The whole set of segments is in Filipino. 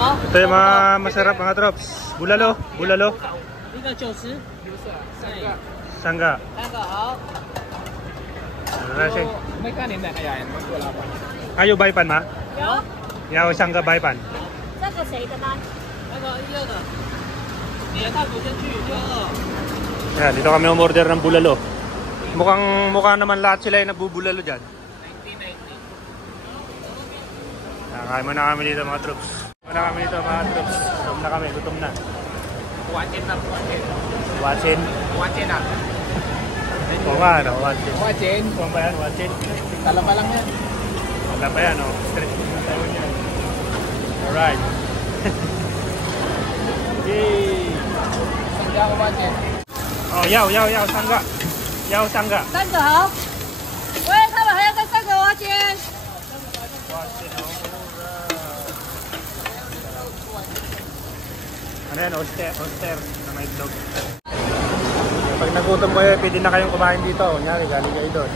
Ito yung mga masarap mga trops. Bulalo, bulalo. Sangga. May kanin na kaya yan? Wala pa. Ayaw baypan ma? Yaw sangga baypan. Ayan, dito kami umorder ng bulalo. Mukhang naman lahat sila yung nagbubulalo dyan. 1990. Kaya muna kami dito mga troops. Gutom na kami, gutom na. Watchin na, watchin. Watchin? Watchin na. Oo nga, no? Watchin. Watchin? Kung ba yan? Watchin? Tala pa lang yan. Tala pa yan, no? Street food na tayo yan. Alright. Yay! Sangga ko watchin. Oh, yaw, sangga. Yaw, sangga. 三个好。喂，他们还要再3个花煎。 Ano yan? Oyster na may itlog. Pag nagutom kayo, pwede na kayong kumain dito. Kunyari, galing kayo doon.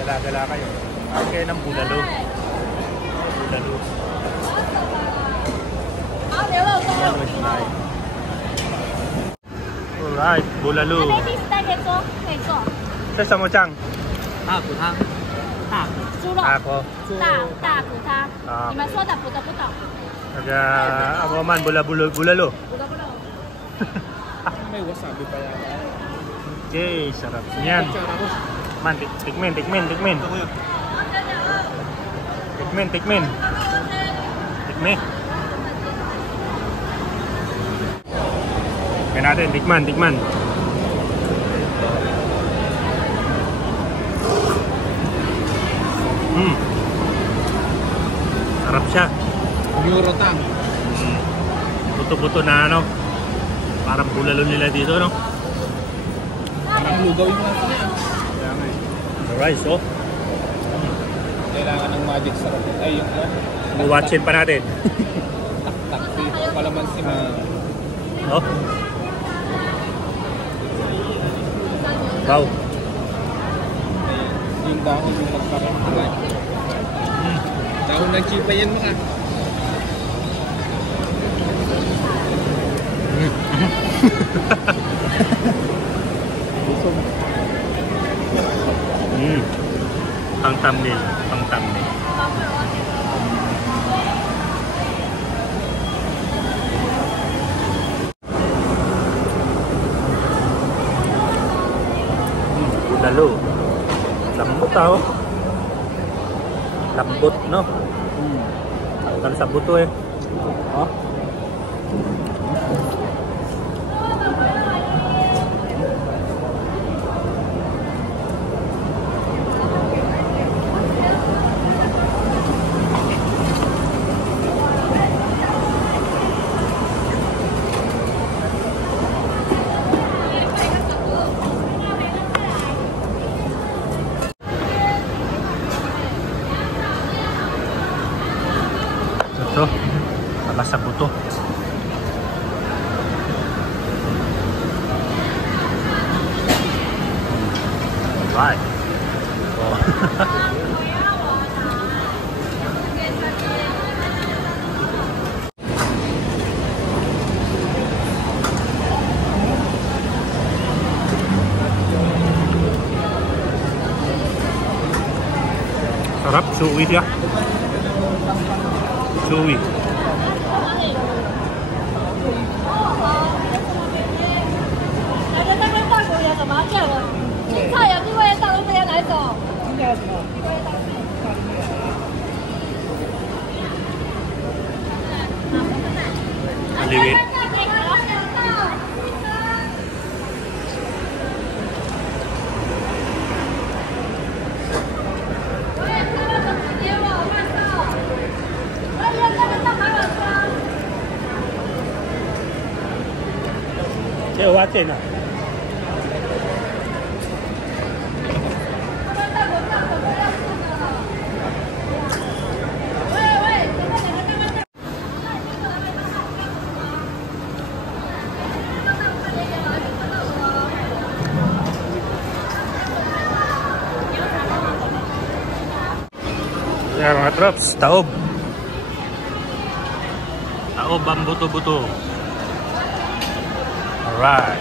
Gala-gala kayo. Kain kayo ng bulalo. Bulalo. Alright, bulalo. 这什么酱？大骨汤。大骨。猪肉。大骨汤。你们说的不懂。 Ako man, bulalo. May wasabi pa yan. Okay, sarap niyan. Man, tikmin. Tikmin. Kaya natin, tikman. Sarap siya. Eurotang. Buto-buto na ano. Parang bulalo nila dito, no? Parang lugaw yung nasa niya. The rice, oh. Kailangan ng magic sarap. Ay, yung Watchin pa natin. taksi. Palamansi mo. Oh. Wow. Yung dahon yung magpapakalan. Dahon ng chipa yan maka. Pang thumbnail. Bulalo. Lambot oh. Lambot, no? Tanggal sa buto eh. Oh. Ito, talas sa buto. Alright. Oh. Sarap, chewy siya. Chewy. Aliwit. Kaya watchin na. Yan mga trops, taob. Taob ang buto-buto. Alright.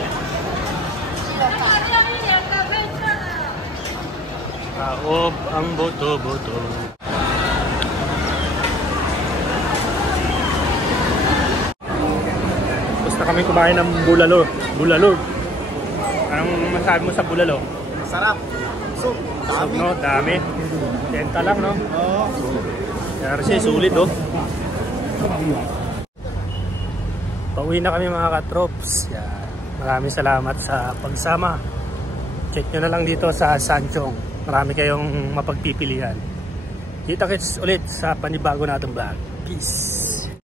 Taob ang buto-buto. Gusto kami kumain ng bulalo. Bulalo. Anong masabi mo sa bulalo? Masarap. Soup. Soup, no? Dami. 10 lang, no? Oo. Kasi sulit, oh. Pauwi na kami mga katrops. Yan. Maraming salamat sa pagsama. Check nyo na lang dito sa Sanchong. Marami kayong mapagpipilian. Kita-kits ulit sa panibago natong vlog. Peace!